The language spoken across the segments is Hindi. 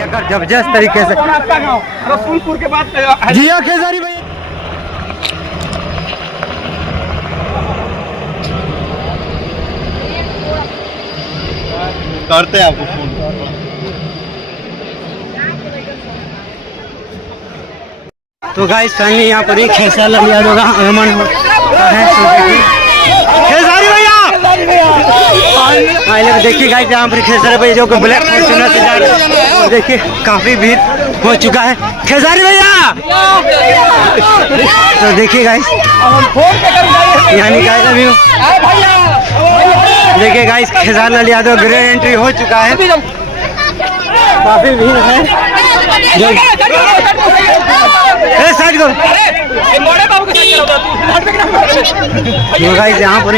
भैया का जबरदस्त तरीके से रसूलपुर के बाद जिया खेसारी भैया करते हैं आपको फोन। तो गाइस फाइनली यहाँ पर ही खेसारी लाल यादव का आगमन है। खेसारी भैया देखिए गाइस यहाँ पर खेसारी भैया जो ब्लैक फॉर्च्यूनर से जा रहे हैं और देखिए काफी भीड़ हो चुका है। खेसारी भैया तो देखिए गाइस यानी गाइस अभी देखिए guys Khesari Lal Yadav grand entry हो चुका है। काफी भीड़ है। साइड करो गाइस यहाँ पर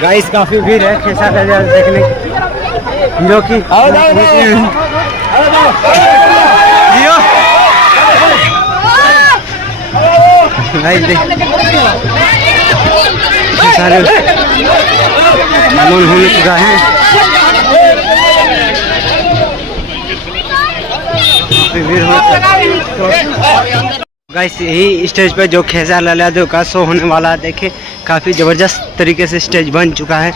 गाइस काफी भीड़ है खेसारी लाल यादव देखने जो कि सारे मन होने चुका है। गाइस यही स्टेज पे जो खेसारी लाल यादव का शो होने वाला है। देखिए काफ़ी ज़बरदस्त तरीके से स्टेज बन चुका है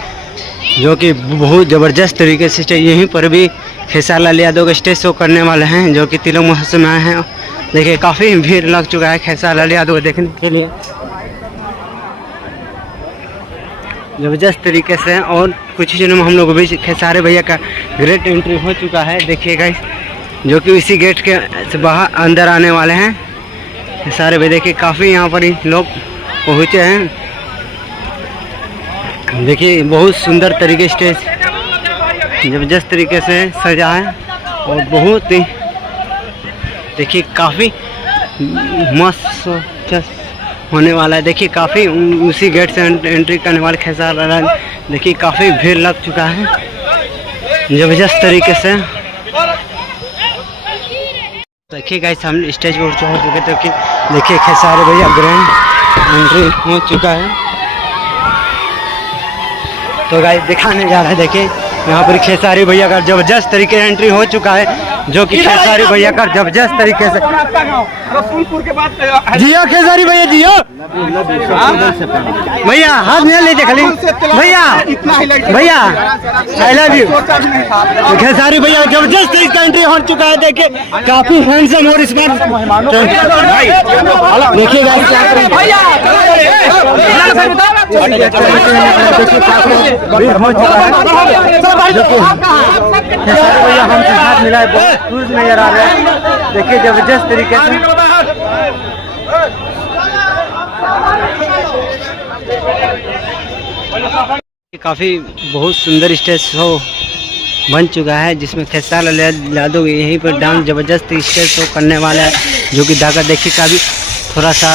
जो कि बहुत ज़बरदस्त तरीके से स्टेज यहीं पर भी खेसारी लाल यादव का स्टेज शो करने वाले हैं जो कि तिलक महोत्सव में आए हैं। देखिए काफ़ी भीड़ लग चुका है खेसारी लाल यादव को देखने के लिए ज़बरदस्त तरीके से। और कुछ ही दिनों में हम लोग भी खेसारी भैया का ग्रेट एंट्री हो चुका है। देखिए गाइस जो कि इसी गेट के से बाहर अंदर आने वाले हैं खेसारी भैया। देखिए काफ़ी यहाँ पर ही लोग पहुँचे हैं। देखिए बहुत सुंदर तरीके स्टेज ज़बरदस्त तरीके से सजा है और बहुत ही देखिए काफ़ी मस्त होने वाला है। देखिए काफ़ी उसी गेट से एंट्री करने वाले खेसारी लाल देखिए काफ़ी भीड़ लग चुका है ज़बरदस्त तरीके से। देखिए गाइस हम स्टेज पर हो चुके थे कि देखिए खेसारी भैया ग्रैंड एंट्री हो चुका है। तो गाइस दिखाने जा रहा है। देखिए यहाँ पर खेसारी भैया का जबरदस्त तरीके से एंट्री हो चुका है जो कि खेसारी भैया का जबरदस्त तरीके से रसूलपुर के बाद जिया खेसारी भैया जियो भैया हाथ में लीजिए खाली भैया भैया आई लव यू। खेसारी भैया जबरदस्त तरीके एंट्री हो चुका है। देखिए काफी हैंडसम और स्मार्ट देखिए भैया हमसे हाथ मिला है बहुत खुश नजर आ रहे हैं। देखिए जबरदस्त तरीके से काफ़ी बहुत सुंदर स्टेज शो बन चुका है जिसमें खेसारी लाल यादव यहीं पर डांस जबरदस्त स्टेज शो करने वाला है जो कि धागा देखिए का भी थोड़ा सा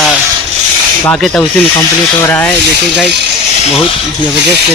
बाकी था उसी में कंप्लीट हो रहा है। देखिए गाइस बहुत जबरदस्त